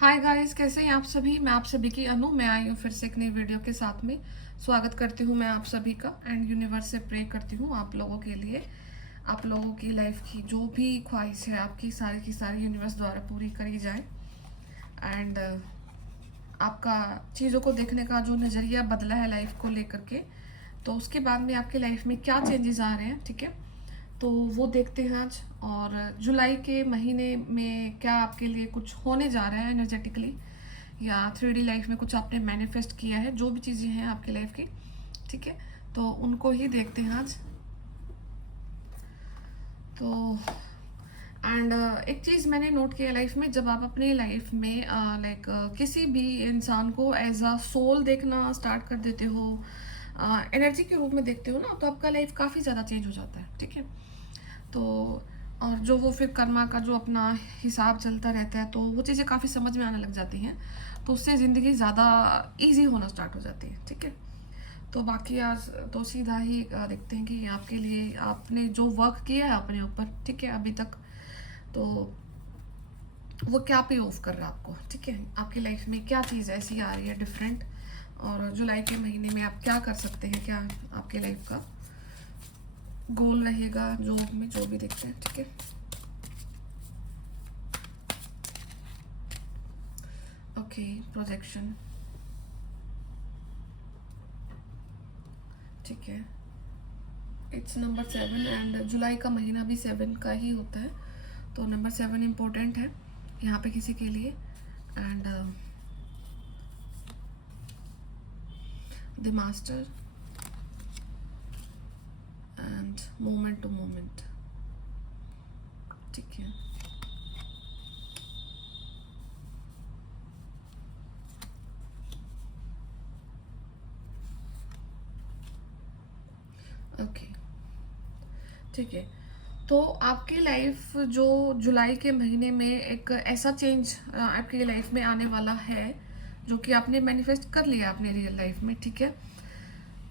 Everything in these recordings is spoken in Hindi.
हाय गाइस, कैसे हैं आप सभी। मैं आप सभी की अनु। मैं आई हूँ फिर से एक नई वीडियो के साथ में। स्वागत करती हूँ मैं आप सभी का एंड यूनिवर्स से प्रे करती हूँ आप लोगों के लिए। आप लोगों की लाइफ की जो भी ख्वाहिश है आपकी सारी की सारी यूनिवर्स द्वारा पूरी करी जाए। एंड आपका चीज़ों को देखने का जो नज़रिया बदला है लाइफ को लेकर के, तो उसके बाद में आपकी लाइफ में क्या चेंजेस आ रहे हैं, ठीक है। तो वो देखते हैं आज। और जुलाई के महीने में क्या आपके लिए कुछ होने जा रहा है एनर्जेटिकली, या 3D लाइफ में कुछ आपने मैनिफेस्ट किया है, जो भी चीज़ें हैं आपकी लाइफ की, ठीक है। तो उनको ही देखते हैं आज। तो एंड एक चीज़ मैंने नोट किया लाइफ में, जब आप अपनी लाइफ में लाइक किसी भी इंसान को एज अ सोल देखना स्टार्ट कर देते हो, एनर्जी के रूप में देखते हो ना, तो आपका लाइफ काफ़ी ज़्यादा चेंज हो जाता है, ठीक है। तो और जो वो फिर कर्मा का जो अपना हिसाब चलता रहता है, तो वो चीज़ें काफ़ी समझ में आने लग जाती हैं। तो उससे ज़िंदगी ज़्यादा इजी होना स्टार्ट हो जाती है, ठीक है। तो बाकी आज तो सीधा ही देखते हैं कि आपके लिए आपने जो वर्क किया है अपने ऊपर, ठीक है, अभी तक, तो वो क्या पे ऑफ कर रहा है आपको, ठीक है। आपकी लाइफ में क्या चीज़ ऐसी आ रही है डिफरेंट, और जुलाई के महीने में आप क्या कर सकते हैं, क्या आपके लाइफ का गोल रहेगा, जो में जो भी देखते हैं, ठीक है। ओके, प्रोजेक्शन, ठीक है। इट्स नंबर 7 एंड जुलाई का महीना भी 7 का ही होता है, तो नंबर 7 इम्पोर्टेंट है यहाँ पे किसी के लिए। And the master and moment to moment, ठीक है। ओके, ठीक है। तो आपकी लाइफ जो जुलाई के महीने में एक ऐसा चेंज आपकी लाइफ में आने वाला है, जो कि आपने मैनिफेस्ट कर लिया अपने रियल लाइफ में, ठीक है।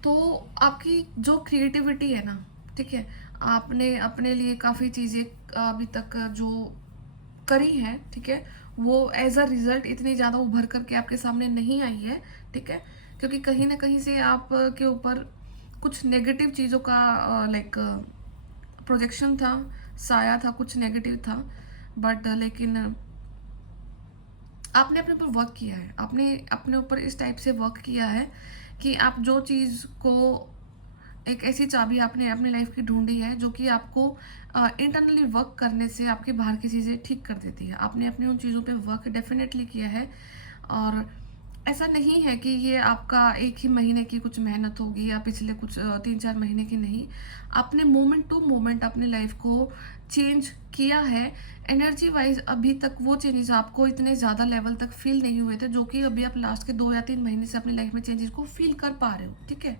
तो आपकी जो क्रिएटिविटी है ना, ठीक है, आपने अपने लिए काफ़ी चीज़ें अभी तक जो करी हैं, ठीक है, वो एज अ रिजल्ट इतनी ज़्यादा उभर करके आपके सामने नहीं आई है, ठीक है। क्योंकि कहीं ना कहीं से आप के ऊपर कुछ नेगेटिव चीज़ों का लाइक प्रोजेक्शन था, साया था, कुछ नेगेटिव था। बट लेकिन आपने अपने ऊपर वर्क किया है, आपने अपने ऊपर इस टाइप से वर्क किया है कि आप जो चीज़ को, एक ऐसी चाबी आपने अपनी लाइफ की ढूंढी है जो कि आपको इंटरनली वर्क करने से आपके बाहर की चीज़ें ठीक कर देती है। आपने अपनी उन चीज़ों पे वर्क डेफिनेटली किया है। और ऐसा नहीं है कि ये आपका एक ही महीने की कुछ मेहनत होगी या पिछले कुछ 3-4 महीने की, नहीं। आपने मोमेंट टू मोमेंट अपनी लाइफ को चेंज किया है। एनर्जी वाइज अभी तक वो चेंजेस आपको इतने ज़्यादा लेवल तक फील नहीं हुए थे, जो कि अभी आप लास्ट के 2 या 3 महीने से अपनी लाइफ में चेंजेस को फील कर पा रहे हो, ठीक है।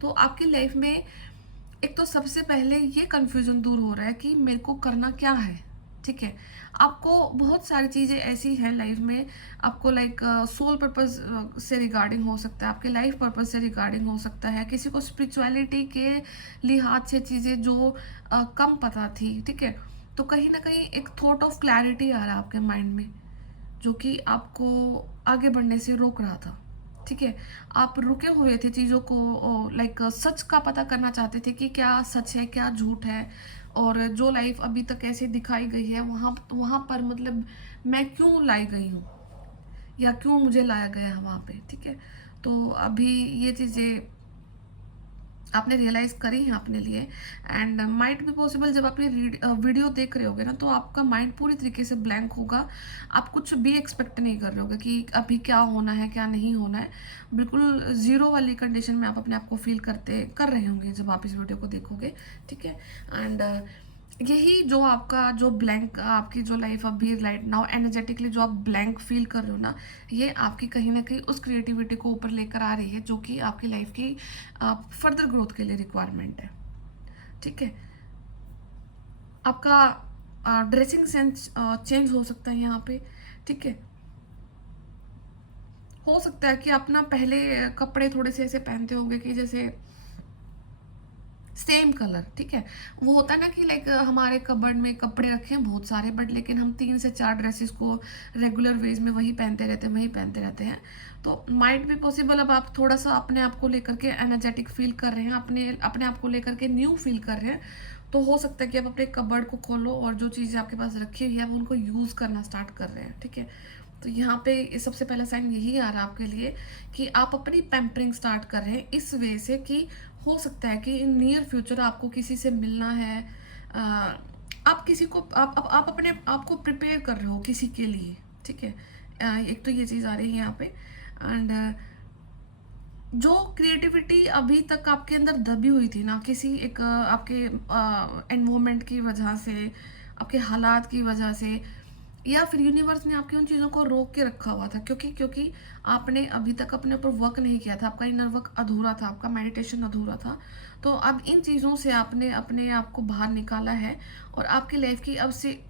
तो आपकी लाइफ में एक तो सबसे पहले ये कंफ्यूजन दूर हो रहा है कि मेरे को करना क्या है, ठीक है। आपको बहुत सारी चीज़ें ऐसी हैं लाइफ में, आपको लाइक सोल पर्पस से रिगार्डिंग हो सकता है, आपके लाइफ पर्पस से रिगार्डिंग हो सकता है, किसी को स्पिरिचुअलिटी के लिहाज से चीज़ें जो कम पता थी, ठीक है। तो कहीं ना कहीं एक थॉट ऑफ क्लैरिटी आ रहा है आपके माइंड में, जो कि आपको आगे बढ़ने से रोक रहा था, ठीक है। आप रुके हुए थे चीज़ों को लाइक सच का पता करना चाहते थे कि क्या सच है क्या झूठ है, और जो लाइफ अभी तक ऐसे दिखाई गई है वहाँ वहाँ पर मतलब मैं क्यों लाई गई हूँ, या क्यों मुझे लाया गया है वहाँ पे, ठीक है। तो अभी ये चीज़ें आपने रियलाइज करी है अपने लिए। एंड माइट बी पॉसिबल जब आप ये वीडियो देख रहे होगे ना, तो आपका माइंड पूरी तरीके से ब्लैंक होगा। आप कुछ भी एक्सपेक्ट नहीं कर रहे होगे कि अभी क्या होना है क्या नहीं होना है। बिल्कुल ज़ीरो वाली कंडीशन में आप अपने आप को फील कर रहे होंगे जब आप इस वीडियो को देखोगे, ठीक है। एंड यही जो आपका जो ब्लैंक आपकी जो लाइफ अभी राइट नाउ एनर्जेटिकली जो आप ब्लैंक फील कर रहे हो ना, ये आपकी कहीं ना कहीं उस क्रिएटिविटी को ऊपर लेकर आ रही है, जो कि आपकी लाइफ की फर्दर ग्रोथ के लिए रिक्वायरमेंट है, ठीक है। आपका ड्रेसिंग सेंस चेंज हो सकता है यहाँ पे, ठीक है। हो सकता है कि आप ना पहले कपड़े थोड़े से ऐसे पहनते होंगे कि जैसे सेम कलर, ठीक है। वो होता है ना कि लाइक हमारे कबर्ड में कपड़े रखे हैं बहुत सारे, बट लेकिन हम 3 से 4 ड्रेसेस को रेगुलर वेज में वही पहनते रहते हैं, वही पहनते रहते हैं। तो माइट भी पॉसिबल अब आप थोड़ा सा अपने आप को लेकर के एनर्जेटिक फील कर रहे हैं, अपने अपने आप को लेकर के न्यू फील कर रहे हैं, तो हो सकता है कि आप अपने कबर्ड को खोलो और जो चीज़ें आपके पास रखी हुई है आप उनको यूज़ करना स्टार्ट कर रहे हैं, ठीक है। तो यहाँ पे सबसे पहला साइन यही आ रहा है आपके लिए कि आप अपनी पैम्परिंग स्टार्ट कर रहे हैं इस वे से कि हो सकता है कि इन नियर फ्यूचर आपको किसी से मिलना है, अ, आप किसी को आप अपने आप को प्रिपेयर कर रहे हो किसी के लिए, ठीक है। एक तो ये चीज़ आ रही है यहाँ पे। एंड जो क्रिएटिविटी अभी तक आपके अंदर दबी हुई थी ना, किसी एक आपके एनवायरनमेंट की वजह से, आपके हालात की वजह से, या फिर यूनिवर्स ने आपकी उन चीज़ों को रोक के रखा हुआ था, क्योंकि क्योंकि आपने अभी तक अपने ऊपर वर्क नहीं किया था, आपका इनर वर्क अधूरा था, आपका मेडिटेशन अधूरा था। तो अब इन चीज़ों से आपने अपने आप को बाहर निकाला है, और आपकी लाइफ की अब से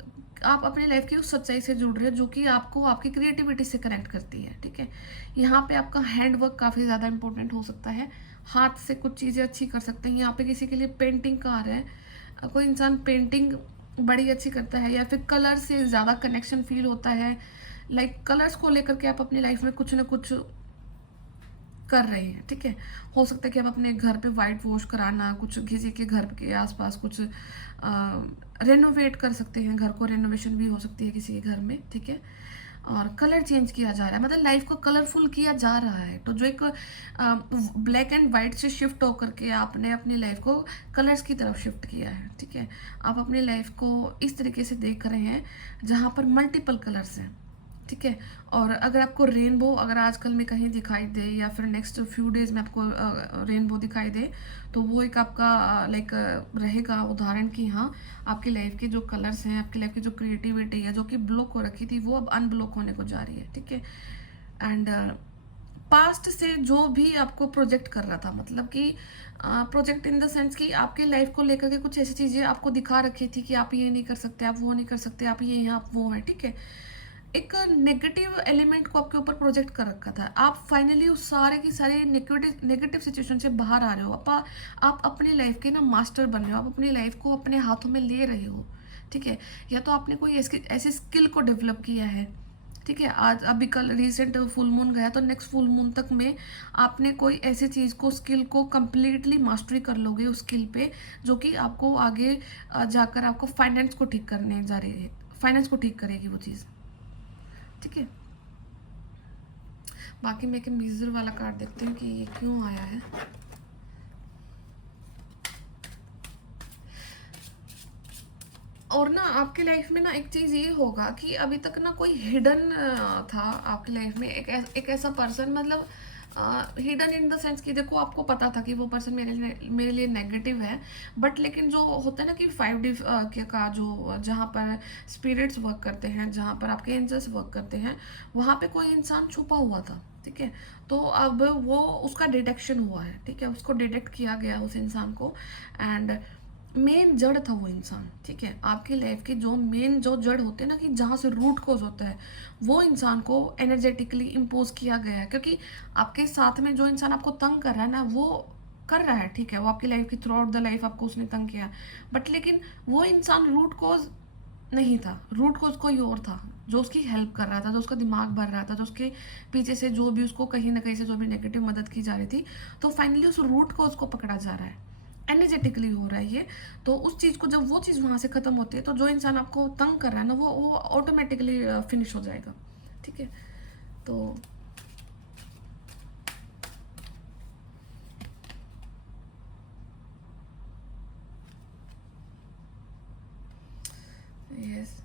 आप अपनी लाइफ की उस सच्चाई से जुड़ रहे हो जो कि आपको आपकी क्रिएटिविटी से कनेक्ट करती है, ठीक है। यहाँ पे आपका हैंड वर्क काफ़ी ज़्यादा इंपॉर्टेंट हो सकता है, हाथ से कुछ चीज़ें अच्छी कर सकते हैं। यहाँ पे किसी के लिए पेंटिंग का आ रहा है, कोई इंसान पेंटिंग बड़ी अच्छी करता है, या फिर कलर से ज़्यादा कनेक्शन फील होता है, लाइक कलर्स को लेकर के आप अपनी लाइफ में कुछ ना कुछ कर रहे हैं, ठीक है। हो सकता है कि आप अपने घर पे वाइट वॉश कराना, कुछ किसी के घर के आसपास कुछ रेनोवेट कर सकते हैं, घर को रेनोवेशन भी हो सकती है किसी के घर में, ठीक है। और कलर चेंज किया जा रहा है, मतलब लाइफ को कलरफुल किया जा रहा है। तो जो एक ब्लैक एंड वाइट से शिफ्ट होकर के आपने अपनी लाइफ को कलर्स की तरफ शिफ्ट किया है, ठीक है। आप अपनी लाइफ को इस तरीके से देख रहे हैं जहाँ पर मल्टीपल कलर्स हैं, ठीक है। और अगर आपको रेनबो अगर आजकल में कहीं दिखाई दे, या फिर नेक्स्ट फ्यू डेज में आपको रेनबो दिखाई दे, तो वो एक आपका लाइक रहेगा उदाहरण कि हाँ, आपकी लाइफ के जो कलर्स हैं, आपकी लाइफ की जो क्रिएटिविटी है जो कि ब्लॉक हो रखी थी, वो अब अनब्लॉक होने को जा रही है, ठीक है। एंड पास्ट से जो भी आपको प्रोजेक्ट कर रहा था, मतलब कि प्रोजेक्ट इन द सेंस कि आपके लाइफ को लेकर के कुछ ऐसी चीज़ें आपको दिखा रखी थी कि आप ये नहीं कर सकते, आप वो नहीं कर सकते, आप ये हैं, आप वो हैं, ठीक है। एक नेगेटिव एलिमेंट को आपके ऊपर प्रोजेक्ट कर रखा था, आप फाइनली उस सारे की सारे नेगेटिव नेगेटिव सिचुएशन से बाहर आ रहे हो, आप अपनी लाइफ के ना मास्टर बन रहे हो, आप अपनी लाइफ को अपने हाथों में ले रहे हो, ठीक है। या तो आपने कोई ऐसी स्किल को डेवलप किया है, ठीक है। आज अभी कल रिसेंट फुल मून गया, तो नेक्स्ट फुल मून तक में आपने कोई ऐसी चीज़ को, स्किल को कंप्लीटली मास्टरी कर लोगे उस स्किल पे, जो कि आपको आगे जाकर आपको फाइनेंस को ठीक करने जा रही है, फाइनेंस को ठीक करेगी वो चीज़, ठीक है। बाकी मैं एक मीजर वाला कार्ड देखती हूँ कि ये क्यों आया है। और ना आपकी लाइफ में ना एक चीज़ ये होगा कि अभी तक ना कोई हिडन था आपकी लाइफ में, एक ऐसा पर्सन, मतलब हिडन इन द सेंस कि देखो आपको पता था कि वो पर्सन मेरे लिए नेगेटिव है, बट लेकिन जो होता है ना कि 5D के का जो जहाँ पर स्पिरिट्स वर्क करते हैं, जहाँ पर आपके एंजल्स वर्क करते हैं, वहाँ पे कोई इंसान छुपा हुआ था, ठीक है। तो अब वो उसका डिटेक्शन हुआ है, ठीक है, उसको डिटेक्ट किया गया उस इंसान को। एंड मेन जड़ था वो इंसान, ठीक है। आपकी लाइफ की जो मेन जो जड़ होते हैं ना, कि जहाँ से रूट कोज होता है, वो इंसान को एनर्जेटिकली इम्पोज किया गया है, क्योंकि आपके साथ में जो इंसान आपको तंग कर रहा है ना, वो कर रहा है, ठीक है, वो आपकी लाइफ की थ्रू आउट द लाइफ आपको उसने तंग किया, बट लेकिन वो इंसान रूट कोज नहीं था, रूट कोज कोई और था जो उसकी हेल्प कर रहा था, जो उसका दिमाग भर रहा था, जो उसके पीछे से जो भी उसको कहीं ना कहीं से जो भी नेगेटिव मदद की जा रही थी, तो फाइनली उस रूट कोज को पकड़ा जा रहा है, एनर्जेटिकली हो रहा है ये। तो उस चीज़ को, जब वो चीज़ वहाँ से ख़त्म होती है, तो जो इंसान आपको तंग कर रहा है ना, वो ऑटोमेटिकली फिनिश हो जाएगा, ठीक है। तो यस,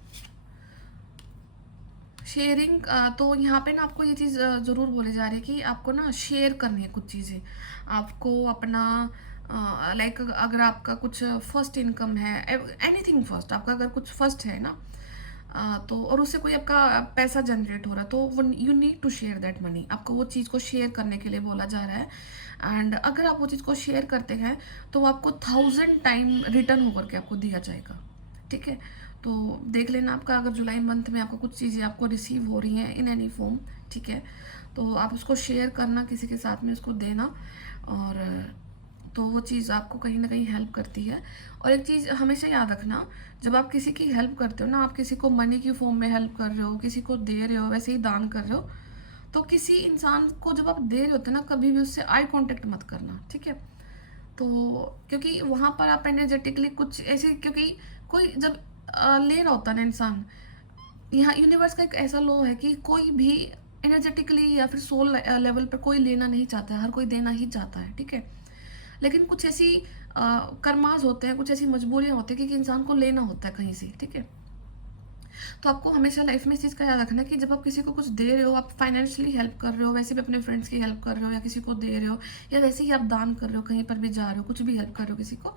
शेयरिंग, तो यहाँ पे ना आपको ये चीज़ ज़रूर बोली जा रही है कि आपको ना शेयर करनी है कुछ चीज़ें, आपको अपना लाइक अगर आपका कुछ फर्स्ट इनकम है, एनीथिंग फर्स्ट, आपका अगर कुछ फर्स्ट है ना, तो और उससे कोई आपका पैसा जनरेट हो रहा है, तो वो you need to share that money, आपको वो चीज़ को शेयर करने के लिए बोला जा रहा है। एंड अगर आप वो चीज़ को शेयर करते हैं, तो वो आपको 1000 टाइम रिटर्न होकर के आपको दिया जाएगा, ठीक है। तो देख लेना, आपका अगर जुलाई मंथ में आपको कुछ चीज़ें आपको रिसीव हो रही हैं इन एनी फॉर्म, ठीक है, तो आप उसको शेयर करना, किसी के साथ में उसको देना। और तो वो चीज़ आपको कहीं न कहीं हेल्प करती है। और एक चीज़ हमेशा याद रखना, जब आप किसी की हेल्प करते हो ना, आप किसी को मनी की फ़ॉर्म में हेल्प कर रहे हो, किसी को दे रहे हो, वैसे ही दान कर रहे हो, तो किसी इंसान को जब आप दे रहे होते हो ना, कभी भी उससे आई कॉन्टैक्ट मत करना, ठीक है? तो क्योंकि वहाँ पर आप एनर्जेटिकली कुछ ऐसे, क्योंकि कोई जब ले रहा होता है ना इंसान, यहाँ यूनिवर्स का एक ऐसा लॉ है कि कोई भी एनर्जेटिकली या फिर सोल लेवल पर कोई लेना नहीं चाहता है, हर कोई देना ही चाहता है, ठीक है? लेकिन कुछ ऐसी कर्मास होते हैं, कुछ ऐसी मजबूरियां होती है कि इंसान को लेना होता है कहीं से, ठीक है? तो आपको हमेशा लाइफ में इस चीज़ का याद रखना कि जब आप किसी को कुछ दे रहे हो, आप फाइनेंशियली हेल्प कर रहे हो, वैसे भी अपने फ्रेंड्स की हेल्प कर रहे हो, या किसी को दे रहे हो, या वैसे ही आप दान कर रहे हो, कहीं पर भी जा रहे हो, कुछ भी हेल्प कर रहे हो किसी को,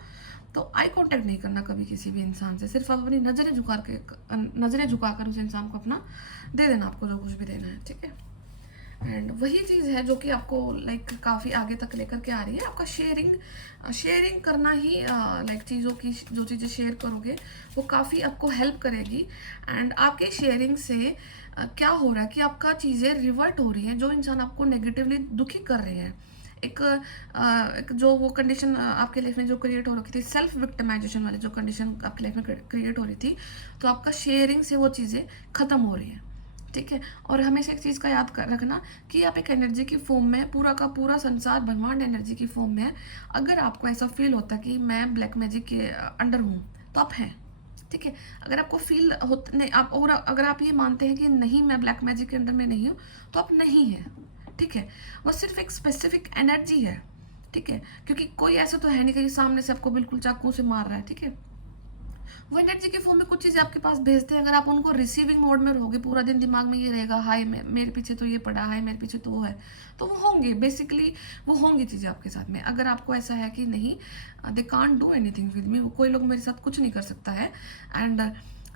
तो आई कांटेक्ट नहीं करना कभी किसी भी इंसान से। सिर्फ आप अपनी नज़रें झुकाकर उस इंसान को अपना दे देना, आपको जो कुछ भी देना है, ठीक है? एंड वही चीज़ है जो कि आपको लाइक काफ़ी आगे तक लेकर के आ रही है। आपका शेयरिंग करना ही लाइक चीज़ों की, जो चीज़ें शेयर करोगे वो काफ़ी आपको हेल्प करेगी। एंड आपके शेयरिंग से क्या हो रहा है कि आपका चीज़ें रिवर्ट हो रही हैं, जो इंसान आपको नेगेटिवली दुखी कर रहे हैं। एक जो वो कंडीशन आपके लाइफ में जो क्रिएट हो रखी थी, सेल्फ विक्टिमाइजेशन वाली जो कंडीशन आपके लाइफ में क्रिएट हो रही थी, तो आपका शेयरिंग से वो चीज़ें ख़त्म हो रही हैं, ठीक है? और हमेशा एक चीज़ का याद कर रखना कि आप एक एनर्जी की फॉर्म में, पूरा का पूरा संसार ब्रह्मांड एनर्जी की फॉर्म में है। अगर आपको ऐसा फील होता है कि मैं ब्लैक मैजिक के अंडर हूँ, तो आप हैं, ठीक है? अगर आपको फील होता नहीं, आप और अगर आप ये मानते हैं कि नहीं मैं ब्लैक मैजिक के अंडर में नहीं हूँ, तो आप नहीं हैं, ठीक है? वो सिर्फ एक स्पेसिफिक एनर्जी है, ठीक है? क्योंकि कोई ऐसा तो है नहीं कि सामने से आपको बिल्कुल चाकू से मार रहा है, ठीक है? वो एनर्जी के फॉर्म में कुछ चीज़ें आपके पास भेजते हैं। अगर आप उनको रिसीविंग मोड में रहोगे, पूरा दिन दिमाग में ये रहेगा, हाय मेरे पीछे तो ये पड़ा, हाय मेरे पीछे तो वो है, तो वो होंगे बेसिकली, वो होंगी चीज़ें आपके साथ में। अगर आपको ऐसा है कि नहीं, they can't do anything with me, कोई लोग मेरे साथ कुछ नहीं कर सकता है। एंड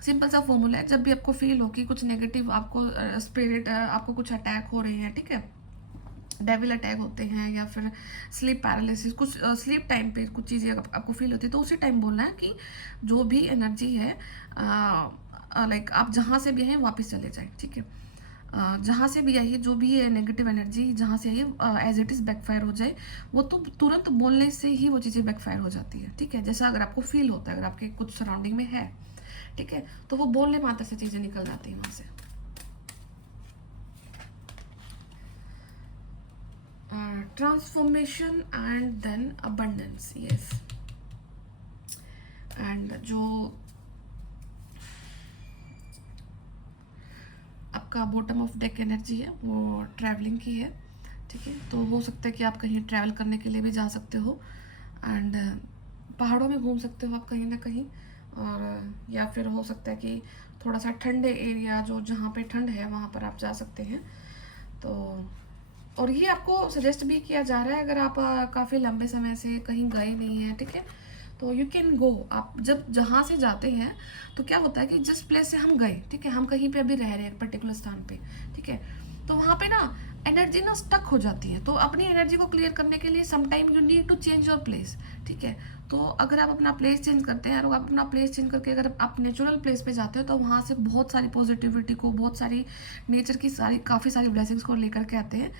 सिंपल सा फॉर्मूला है, जब भी आपको फील हो कि कुछ नेगेटिव आपको स्पिरिट आपको कुछ अटैक हो रहे हैं, ठीक है, डेविल अटैक होते हैं, या फिर स्लीप पैरालिसिस, कुछ स्लीप टाइम पे कुछ चीज़ें आपको फील होती है, तो उसी टाइम बोलना है कि जो भी एनर्जी है, लाइक आप जहाँ से भी हैं वापस चले जाएं, ठीक है? जहाँ से भी आइए, जो भी है नेगेटिव एनर्जी जहाँ से आइए, एज इट इज़ बैकफायर हो जाए। वो तो तुरंत बोलने से ही वो चीज़ें बैकफायर हो जाती है, ठीक है? जैसा अगर आपको फील होता है, अगर आपके कुछ सराउंडिंग में है, ठीक है, तो वो बोलने मात्र से चीज़ें निकल जाती हैं वहाँ से। Transformation and then abundance, yes. And जो आपका बॉटम ऑफ डेक एनर्जी है वो ट्रैवलिंग की है, ठीक है? तो हो सकता है कि आप कहीं ट्रैवल करने के लिए भी जा सकते हो, एंड पहाड़ों में घूम सकते हो आप कहीं ना कहीं, और या फिर हो सकता है कि थोड़ा सा ठंडे एरिया, जो जहाँ पे ठंड है वहाँ पर आप जा सकते हैं। तो और ये आपको सजेस्ट भी किया जा रहा है, अगर आप काफ़ी लंबे समय से कहीं गए नहीं हैं, ठीक है, तो यू कैन गो। आप जब जहाँ से जाते हैं, तो क्या होता है कि जिस प्लेस से हम गए, ठीक है, हम कहीं पे अभी रह रहे हैं एक पर्टिकुलर स्थान पे, ठीक है, तो वहाँ पे ना एनर्जी ना स्टक हो जाती है। तो अपनी एनर्जी को क्लियर करने के लिए some time you need to change your place, ठीक है? तो अगर आप अपना प्लेस चेंज करते हैं, और आप अपना प्लेस चेंज करके अगर आप नेचुरल प्लेस पे जाते हो, तो वहाँ से बहुत सारी पॉजिटिविटी को, बहुत सारी नेचर की सारी काफ़ी सारी ब्लेसिंग्स को लेकर के आते हैं।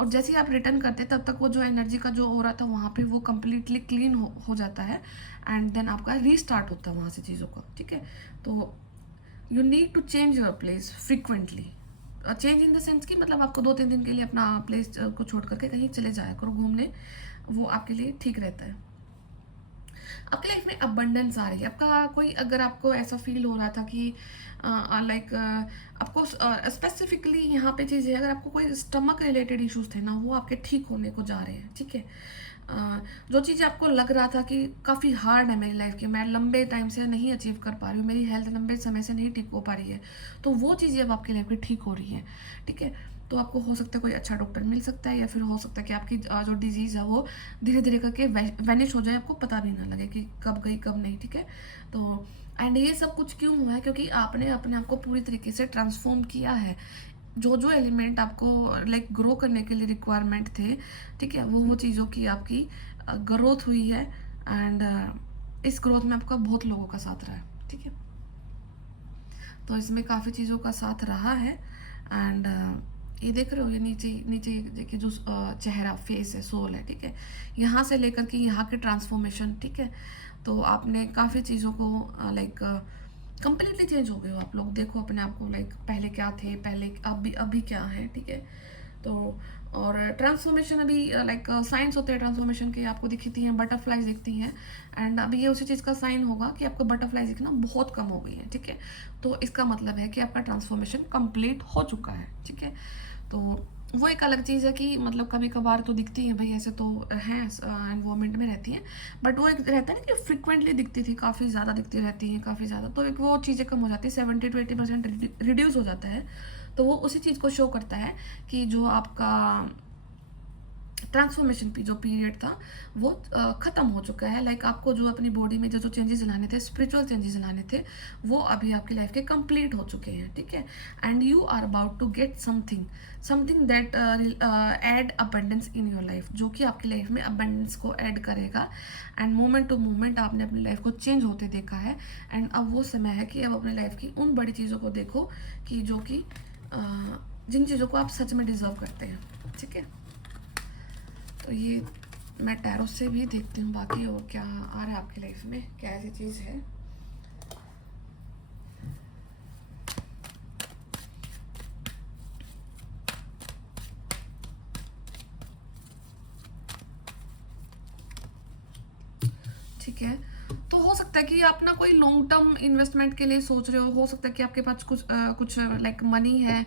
और जैसे ही आप रिटर्न करते हैं, तब तक वो जो एनर्जी का जो हो रहा था वहाँ पे, वो कम्प्लीटली क्लीन हो जाता है, एंड देन आपका रीस्टार्ट होता है वहाँ से चीज़ों का, ठीक है? तो you need to change your place frequently. Change in the sense कि मतलब आपको 2-3 दिन के लिए अपना प्लेस को छोड़ करके कहीं चले जाया करो घूमने, वो आपके लिए ठीक रहता है। आपकी लाइफ में अबंडेंस आ रही है। आपका कोई, अगर आपको ऐसा फील हो रहा था कि लाइक आपको स्पेसिफिकली यहाँ पे चीज़ है, अगर आपको कोई स्टमक रिलेटेड इश्यूज थे ना, वो आपके ठीक होने को जा रहे हैं, ठीक है? जो चीज़ें आपको लग रहा था कि काफ़ी हार्ड है मेरी लाइफ की, मैं लंबे टाइम से नहीं अचीव कर पा रही हूँ, मेरी हेल्थ लंबे समय से नहीं ठीक हो पा रही है, तो वो चीज़ें अब आपकी लाइफ में ठीक हो रही हैं, ठीक है? तो आपको हो सकता है कोई अच्छा डॉक्टर मिल सकता है, या फिर हो सकता है कि आपकी जो डिजीज़ है वो धीरे धीरे करके वैनिश हो जाए, आपको पता भी ना लगे कि कब गई कब नहीं, ठीक है? तो एंड ये सब कुछ क्यों हुआ है? क्योंकि आपने अपने आप को पूरी तरीके से ट्रांसफॉर्म किया है। जो जो एलिमेंट आपको लाइक ग्रो करने के लिए रिक्वायरमेंट थे, ठीक है, वो चीज़ों की आपकी ग्रोथ हुई है, एंड इस ग्रोथ में आपका बहुत लोगों का साथ रहा है, ठीक है? तो इसमें काफ़ी चीज़ों का साथ रहा है, एंड ये देख रहे हो, ये नीचे नीचे देखिए जो चेहरा फेस है, सोल है, ठीक है। यहाँ से लेकर के यहाँ के ट्रांसफॉर्मेशन, ठीक है। तो आपने काफ़ी चीज़ों को लाइक कंप्लीटली चेंज हो गए हो आप लोग। देखो अपने आप को, लाइक पहले क्या थे, पहले अभी क्या है, ठीक है। तो और ट्रांसफॉर्मेशन अभी लाइक साइंस होते हैं ट्रांसफॉर्मेशन के, आपको दिखती हैं बटरफ्लाइज दिखती हैं। एंड अभी ये उसी चीज़ का साइन होगा कि आपको बटरफ्लाइज दिखना बहुत कम हो गई है, ठीक है। तो इसका मतलब है कि आपका ट्रांसफॉर्मेशन कंप्लीट हो चुका है, ठीक है। तो वो एक अलग चीज़ है कि मतलब कभी कभार तो दिखती है भाई, ऐसे तो हैं एनवायरमेंट में रहती हैं, बट वो एक रहता है ना कि फ्रिक्वेंटली दिखती थी, काफ़ी ज़्यादा दिखती रहती हैं, काफ़ी ज़्यादा, तो एक वो चीज़ें कम हो जाती है, 70 to 80% रिड्यूस हो जाता है। तो वो उसी चीज़ को शो करता है कि जो आपका ट्रांसफॉर्मेशन जो पीरियड था वो ख़त्म हो चुका है। लाइक आपको जो अपनी बॉडी में जो जो चेंजेस लाने थे, स्पिरिचुअल चेंजेस लाने थे, वो अभी आपकी लाइफ के कंप्लीट हो चुके हैं, ठीक है। And you are about to get something, something that add abundance in your life, जो कि आपकी लाइफ में अबंडेंस को ऐड करेगा। एंड मोमेंट टू मोमेंट आपने अपनी लाइफ को चेंज होते देखा है। एंड अब वो समय है कि अब अपनी लाइफ की उन बड़ी चीज़ों को देखो कि जो कि जिन चीज़ों को आप सच में डिजर्व करते हैं, ठीक है। तो ये मैं टैरो से भी देखती हूँ बाकी और क्या आ रहा है आपकी लाइफ में, क्या ऐसी चीज़ है। ठीक है। तो हो सकता है कि आप ना कोई लॉन्ग टर्म इन्वेस्टमेंट के लिए सोच रहे हो सकता है कि आपके पास कुछ लाइक मनी है,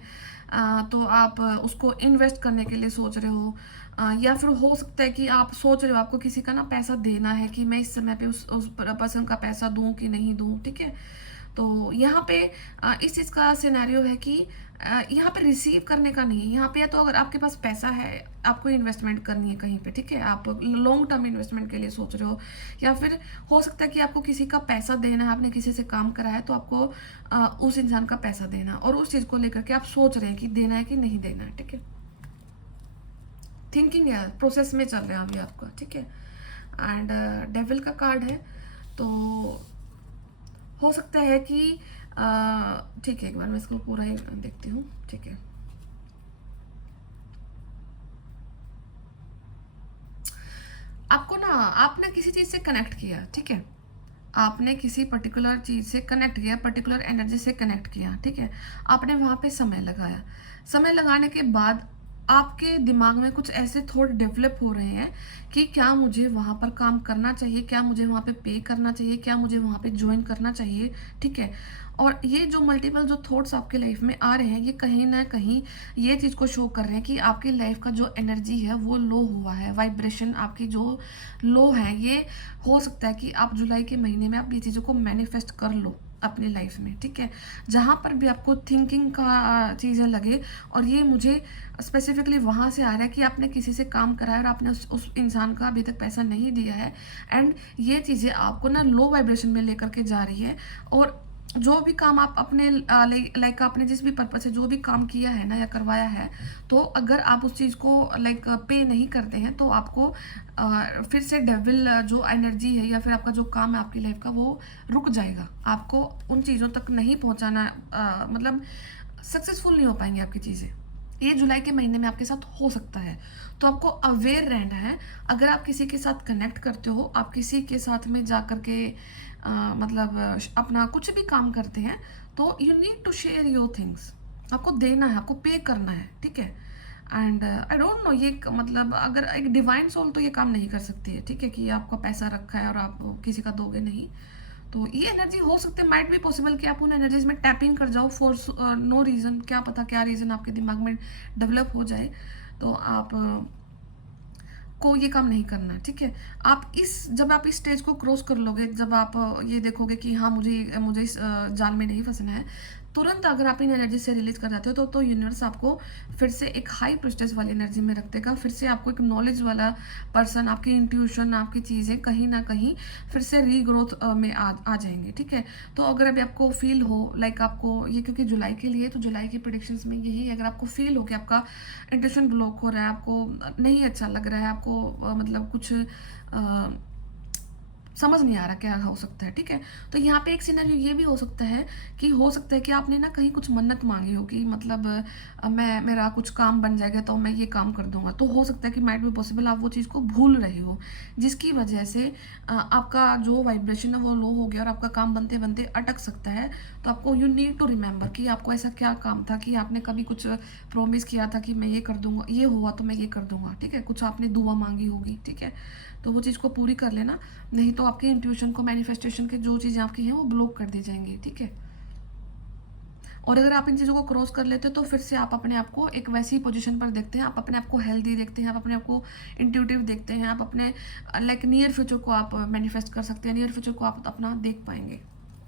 तो आप उसको इन्वेस्ट करने के लिए सोच रहे हो। या फिर हो सकता है कि आप सोच रहे हो आपको किसी का ना पैसा देना है कि मैं इस समय पे उस पर्सन का पैसा दूं कि नहीं दूं, ठीक है। तो यहाँ पे इस चीज़ का सिनेरियो है कि यहाँ पे रिसीव करने का नहीं है, यहाँ पे या तो अगर आपके पास पैसा है, आपको इन्वेस्टमेंट करनी है कहीं पे, ठीक है, आप लॉन्ग टर्म इन्वेस्टमेंट के लिए सोच रहे हो। या फिर हो सकता है कि आपको किसी का पैसा देना है, आपने किसी से काम करा है, तो आपको उस इंसान का पैसा देना और उस चीज़ को लेकर के आप सोच रहे हैं कि देना है कि नहीं देना है, ठीक है। थिंकिंग है, प्रोसेस में चल रहा है अभी आपका, ठीक है। एंड डेविल का कार्ड है, तो हो सकता है कि ठीक है, एक बार मैं इसको पूरा ही देखती हूँ, ठीक है। आपको ना, आपने किसी चीज़ से कनेक्ट किया, ठीक है, आपने किसी पर्टिकुलर चीज़ से कनेक्ट किया, पर्टिकुलर एनर्जी से कनेक्ट किया, ठीक है। आपने वहाँ पे समय लगाया, समय लगाने के बाद आपके दिमाग में कुछ ऐसे थॉट डेवलप हो रहे हैं कि क्या मुझे वहाँ पर काम करना चाहिए, क्या मुझे वहाँ पे करना चाहिए, क्या मुझे वहाँ पे ज्वाइन करना चाहिए, ठीक है। और ये जो मल्टीपल जो थॉट्स आपके लाइफ में आ रहे हैं, ये कहीं ना कहीं ये चीज़ को शो कर रहे हैं कि आपकी लाइफ का जो एनर्जी है वो लो हुआ है, वाइब्रेशन आपकी जो लो है। ये हो सकता है कि आप जुलाई के महीने में आप ये चीज़ों को मैनिफेस्ट कर लो अपनी लाइफ में, ठीक है। जहाँ पर भी आपको थिंकिंग का चीज़ें लगे, और ये मुझे स्पेसिफिकली वहाँ से आ रहा है कि आपने किसी से काम कराया और आपने उस इंसान का अभी तक पैसा नहीं दिया है। एंड ये चीज़ें आपको ना लो वाइब्रेशन में लेकर के जा रही है। और जो भी काम आप अपने लाइक आपने जिस भी पर्पज से जो भी काम किया है ना या करवाया है, तो अगर आप उस चीज़ को लाइक पे नहीं करते हैं, तो आपको फिर से डेविल जो एनर्जी है या फिर आपका जो काम है आपकी लाइफ का, वो रुक जाएगा। आपको उन चीज़ों तक नहीं पहुंचाना, मतलब सक्सेसफुल नहीं हो पाएंगी आपकी चीज़ें। ये जुलाई के महीने में आपके साथ हो सकता है, तो आपको अवेयर रहना है। अगर आप किसी के साथ कनेक्ट करते हो, आप किसी के साथ में जा कर के मतलब अपना कुछ भी काम करते हैं, तो you need to share your things. आपको देना है, आपको पे करना है, ठीक है। एंड आई डोंट नो, ये मतलब अगर एक डिवाइन सोल तो ये काम नहीं कर सकती है, ठीक है, कि आपका पैसा रखा है और आप किसी का दोगे नहीं। तो ये एनर्जी हो सकती है, माइट भी पॉसिबल कि आप उन एनर्जीज में टैपिंग कर जाओ फॉर नो रीज़न, क्या पता क्या रीज़न आपके दिमाग में डेवलप हो जाए, तो आप को ये काम नहीं करना, ठीक है। आप जब आप इस स्टेज को क्रॉस कर लोगे, जब आप ये देखोगे कि हाँ मुझे मुझे इस जाल में नहीं फंसना है, तुरंत अगर आप इन एनर्जी से रिलीज कर जाते हो, तो यूनिवर्स आपको फिर से एक हाई प्रेस्टेज वाली एनर्जी में रख देगा। फिर से आपको एक नॉलेज वाला पर्सन, आपकी इंट्यूशन, आपकी चीज़ें कहीं ना कहीं फिर से रीग्रोथ में आ जाएंगे, ठीक है। तो अगर अभी आपको फील हो लाइक आपको ये, क्योंकि जुलाई के लिए, तो जुलाई की प्रेडिक्शंस में यही, अगर आपको फील हो कि आपका इंट्यूशन ब्लॉक हो रहा है, आपको नहीं अच्छा लग रहा है, आपको मतलब कुछ समझ नहीं आ रहा क्या हो सकता है, ठीक है। तो यहाँ पे एक सिनेरियो ये भी हो सकता है कि हो सकता है कि आपने ना कहीं कुछ मन्नत मांगी हो कि मतलब मैं मेरा कुछ काम बन जाएगा तो मैं ये काम कर दूंगा, तो हो सकता है कि माइट बी पॉसिबल आप वो चीज़ को भूल रहे हो, जिसकी वजह से आपका जो वाइब्रेशन है वो लो हो गया और आपका काम बनते बनते अटक सकता है। तो आपको यू नीड टू रिमेंबर कि आपको ऐसा क्या काम था कि आपने कभी कुछ प्रॉमिस किया था कि मैं ये कर दूंगा, ये हुआ तो मैं ये कर दूंगा, ठीक है। कुछ आपने दुआ मांगी होगी, ठीक है, तो वो चीज़ को पूरी कर लेना, नहीं तो आपके इंट्यूशन को, मैनिफेस्टेशन के जो चीज़ें आपकी हैं वो ब्लॉक कर दी जाएंगी, ठीक है। और अगर आप इन चीज़ों को क्रॉस कर लेते हो तो फिर से आप अपने आप को एक वैसी पोजीशन पर देखते हैं, आप अपने आप को हेल्दी देखते हैं, आप अपने आप को इंट्यूटिव देखते हैं, आप अपने लाइक नियर फ्यूचर को आप मैनिफेस्ट कर सकते हैं, नियर फ्यूचर को आप अपना देख पाएंगे,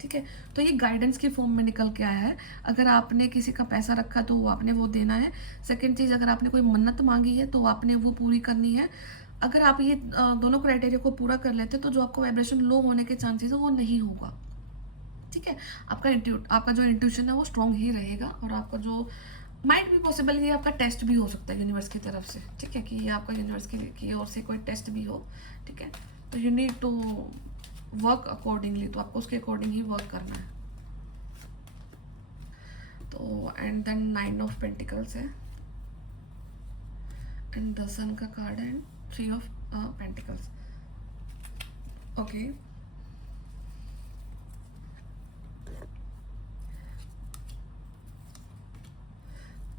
ठीक है। तो ये गाइडेंस के फॉर्म में निकल के आया है। अगर आपने किसी का पैसा रखा तो वो आपने वो देना है। सेकेंड चीज़, अगर आपने कोई मन्नत मांगी है तो आपने वो पूरी करनी है। अगर आप ये दोनों क्राइटेरिया को पूरा कर लेते तो जो आपको वाइब्रेशन लो होने के चांसेस है वो नहीं होगा, ठीक है। आपका जो इंट्यूशन है वो स्ट्रॉन्ग ही रहेगा, और आपका जो माइट भी पॉसिबल ये आपका टेस्ट भी हो सकता है यूनिवर्स की तरफ से, ठीक है, कि ये आपका यूनिवर्स की ओर से कोई टेस्ट भी हो, ठीक है। तो you need to work accordingly, तो आपको उसके अकॉर्डिंग ही वर्क करना है। तो एंड देन 9 ऑफ पेंटिकल्स है, एंड द सन का कार्ड है, एंड 3 ऑफ पेंटिकल्स, ओके।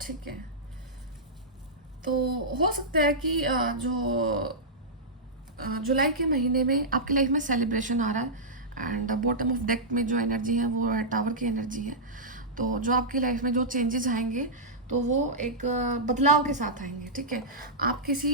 ठीक है, तो हो सकता है कि जो जुलाई के महीने में आपकी लाइफ में सेलिब्रेशन आ रहा है, एंड बॉटम ऑफ डेक में जो एनर्जी है वो है टावर की एनर्जी है। तो जो आपकी लाइफ में जो चेंजेस आएंगे तो वो एक बदलाव के साथ आएंगे, ठीक है। आप किसी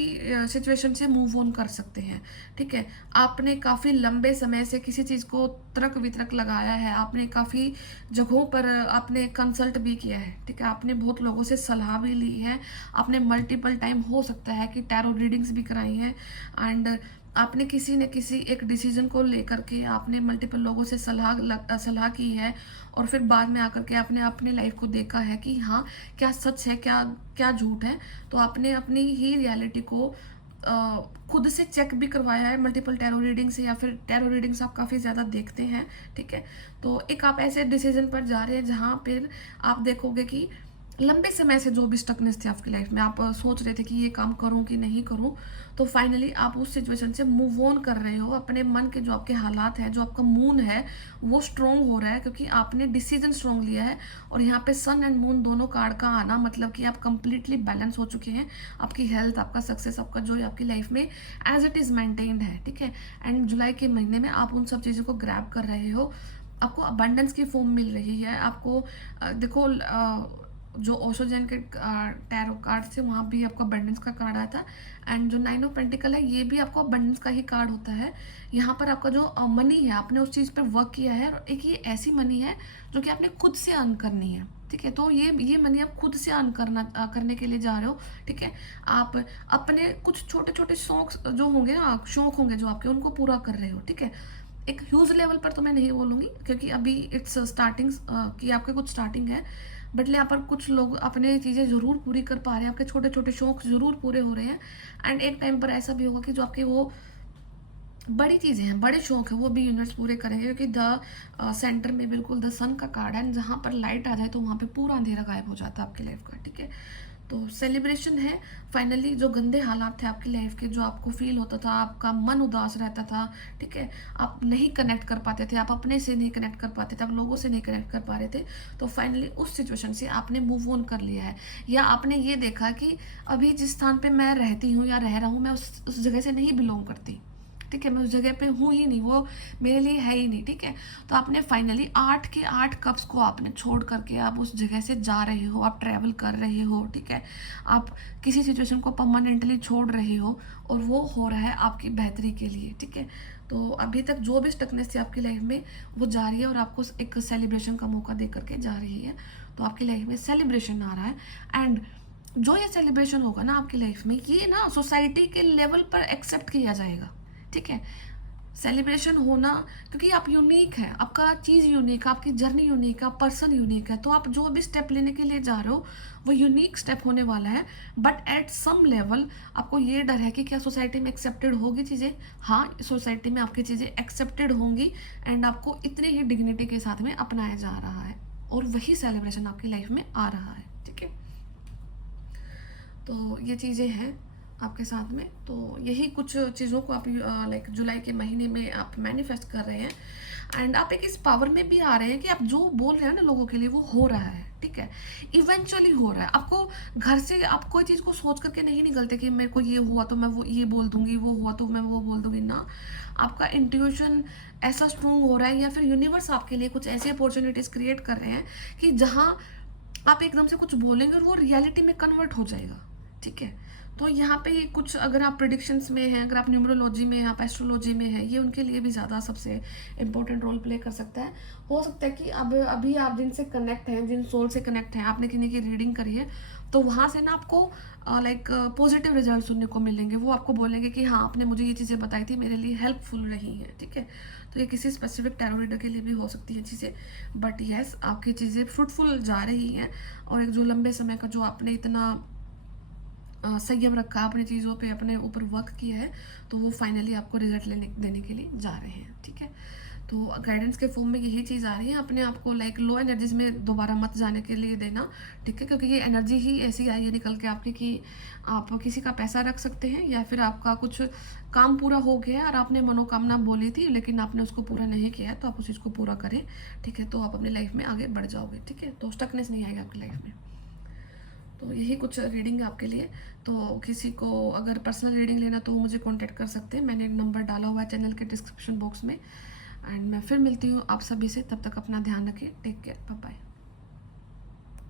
सिचुएशन से मूव ऑन कर सकते हैं, ठीक है। आपने काफ़ी लंबे समय से किसी चीज़ को तर्क वितर्क लगाया है, आपने काफ़ी जगहों पर आपने कंसल्ट भी किया है, ठीक है, आपने बहुत लोगों से सलाह भी ली है, आपने मल्टीपल टाइम हो सकता है कि टैरो रीडिंग्स भी कराई हैं, एंड आपने किसी न किसी एक डिसीजन को लेकर के आपने मल्टीपल लोगों से सलाह की है, और फिर बाद में आकर के आपने अपने लाइफ को देखा है कि हाँ, क्या सच है, क्या क्या झूठ है। तो आपने अपनी ही रियलिटी को खुद से चेक भी करवाया है मल्टीपल टैरो रीडिंग से, या फिर टैरो रीडिंग्स आप काफ़ी ज़्यादा देखते हैं, ठीक है। तो एक आप ऐसे डिसीजन पर जा रहे हैं जहाँ पर आप देखोगे कि लंबे समय से जो भी स्टकनेस थी आपकी लाइफ में, आप सोच रहे थे कि ये काम करूं कि नहीं करूं, तो फाइनली आप उस सिचुएशन से मूव ऑन कर रहे हो। अपने मन के जो आपके हालात है, जो आपका मून है वो स्ट्रॉन्ग हो रहा है, क्योंकि आपने डिसीजन स्ट्रॉन्ग लिया है। और यहाँ पे सन एंड मून दोनों कार्ड का आना मतलब कि आप कंप्लीटली बैलेंस हो चुके हैं। आपकी हेल्थ, आपका सक्सेस, आपका जो आपकी लाइफ में एज इट इज़ मेंटेन्ड है, ठीक है। एंड जुलाई के महीने में आप उन सब चीज़ों को ग्रैब कर रहे हो, आपको अबंडेंस की फॉर्म मिल रही है। आपको देखो, जो ओशो जैन के टैरो कार्ड से वहाँ भी आपको अबंडेंस का कार्ड आया था, एंड जो 9 ऑफ पेंटिकल है ये भी आपको अबंडेंस का ही कार्ड होता है। यहाँ पर आपका जो मनी है, आपने उस चीज़ पर वर्क किया है, और एक ये ऐसी मनी है जो कि आपने खुद से अर्न करनी है, ठीक है। तो ये मनी आप खुद से अर्न करने के लिए जा रहे हो, ठीक है। आप अपने कुछ छोटे छोटे शौक जो होंगे ना, शौक होंगे जो आपके, उनको पूरा कर रहे हो, ठीक है। एक ह्यूज लेवल पर तो मैं नहीं बोलूँगी, क्योंकि अभी इट्स स्टार्टिंग कि आपके कुछ स्टार्टिंग है, बट यहाँ पर कुछ लोग अपने चीज़ें ज़रूर पूरी कर पा रहे हैं, आपके छोटे छोटे शौक ज़रूर पूरे हो रहे हैं। एंड एक टाइम पर ऐसा भी होगा कि जो आपके वो बड़ी चीज़ें हैं, बड़े शौक हैं, वो भी यूनिवर्स पूरे करेंगे, क्योंकि द सेंटर में बिल्कुल द सन का कार्ड है, जहाँ पर लाइट आ जाए तो वहाँ पे पूरा अंधेरा गायब हो जाता है आपकी लाइफ का, ठीक है। तो सेलिब्रेशन है, फाइनली जो गंदे हालात थे आपकी लाइफ के, जो आपको फील होता था, आपका मन उदास रहता था, ठीक है, आप नहीं कनेक्ट कर पाते थे, आप अपने से नहीं कनेक्ट कर पाते थे, आप लोगों से नहीं कनेक्ट कर पा रहे थे, तो फाइनली उस सिचुएशन से आपने मूव ऑन कर लिया है। या आपने ये देखा कि अभी जिस स्थान पे मैं रहती हूँ या रह रहा हूँ, मैं उस जगह से नहीं बिलोंग करती, ठीक है, मैं उस जगह पे हूँ ही नहीं, वो मेरे लिए है ही नहीं, ठीक है। तो आपने फाइनली 8 के 8 कप्स को आपने छोड़ करके आप उस जगह से जा रहे हो, आप ट्रैवल कर रहे हो, ठीक है। आप किसी सिचुएशन को परमानेंटली छोड़ रहे हो, और वो हो रहा है आपकी बेहतरी के लिए, ठीक है। तो अभी तक जो भी स्टकनेस थी आपकी लाइफ में वो जा रही है, और आपको एक सेलिब्रेशन का मौका दे करके जा रही है। तो आपकी लाइफ में सेलिब्रेशन आ रहा है, एंड जो ये सेलिब्रेशन होगा ना आपकी लाइफ में, ये ना सोसाइटी के लेवल पर एक्सेप्ट किया जाएगा, ठीक है। सेलिब्रेशन होना, क्योंकि आप यूनिक है, आपका चीज़ यूनिक है, आपकी जर्नी यूनिक है, आप पर्सन यूनिक है, तो आप जो भी स्टेप लेने के लिए जा रहे हो वो यूनिक स्टेप होने वाला है। बट एट सम लेवल आपको ये डर है कि क्या सोसाइटी में एक्सेप्टेड होगी चीज़ें। हाँ, सोसाइटी में आपकी चीज़ें एक्सेप्टेड होंगी एंड आपको इतनी ही डिग्निटी के साथ में अपनाया जा रहा है और वही सेलिब्रेशन आपकी लाइफ में आ रहा है। ठीक है, तो ये चीज़ें हैं आपके साथ में। तो यही कुछ चीज़ों को आप लाइक जुलाई के महीने में आप मैनिफेस्ट कर रहे हैं एंड आप एक इस पावर में भी आ रहे हैं कि आप जो बोल रहे हैं ना लोगों के लिए वो हो रहा है। ठीक है, इवेंचुअली हो रहा है। आपको घर से आप कोई चीज़ को सोच करके नहीं निकलते कि मेरे को ये हुआ तो मैं वो ये बोल दूंगी, वो हुआ तो मैं वो बोल दूंगी ना। आपका इंट्यूशन ऐसा स्ट्रूंग हो रहा है या फिर यूनिवर्स आपके लिए कुछ ऐसी अपॉर्चुनिटीज़ क्रिएट कर रहे हैं कि जहाँ आप एकदम से कुछ बोलेंगे और वो रियलिटी में कन्वर्ट हो जाएगा। ठीक है, तो यहाँ पे कुछ अगर आप प्रिडिक्शंस में हैं, अगर आप न्यूमरोलॉजी में हैं, आप एस्ट्रोलॉजी में हैं, ये उनके लिए भी ज़्यादा सबसे इम्पोर्टेंट रोल प्ले कर सकता है। हो सकता है कि अब अभी आप जिनसे कनेक्ट हैं, जिन सोल से कनेक्ट हैं, आपने किन्हीं की रीडिंग करी है तो वहाँ से ना आपको लाइक पॉजिटिव रिजल्ट सुनने को मिलेंगे। वो आपको बोलेंगे कि हाँ, आपने मुझे ये चीज़ें बताई थी, मेरे लिए हेल्पफुल रही हैं। ठीक है, तो ये किसी स्पेसिफिक टैरो रीडर के लिए भी हो सकती हैं चीज़ें, बट येस आपकी चीज़ें फ्रूटफुल जा रही हैं और एक जो लंबे समय का जो आपने इतना संयम रखा, अपनी चीज़ों पे अपने ऊपर वर्क किया है, तो वो फाइनली आपको रिजल्ट देने के लिए जा रहे हैं। ठीक है, तो गाइडेंस के फॉर्म में यही चीज़ आ रही है, अपने आप को लाइक लो एनर्जीज में दोबारा मत जाने के लिए देना। ठीक है, क्योंकि ये एनर्जी ही ऐसी आई है निकल के आपकी कि आप किसी का पैसा रख सकते हैं या फिर आपका कुछ काम पूरा हो गया है और आपने मनोकामना बोली थी लेकिन आपने उसको पूरा नहीं किया है, तो आप उस चीज़ को पूरा करें। ठीक है, तो आप अपनी लाइफ में आगे बढ़ जाओगे। ठीक है, तो स्टकनेस नहीं आएगा आपकी लाइफ में। तो यही कुछ रीडिंग है आपके लिए। तो किसी को अगर पर्सनल रीडिंग लेना तो मुझे कांटेक्ट कर सकते हैं, मैंने नंबर डाला हुआ है चैनल के डिस्क्रिप्शन बॉक्स में। एंड मैं फिर मिलती हूँ आप सभी से, तब तक अपना ध्यान रखें। Take care, bye bye.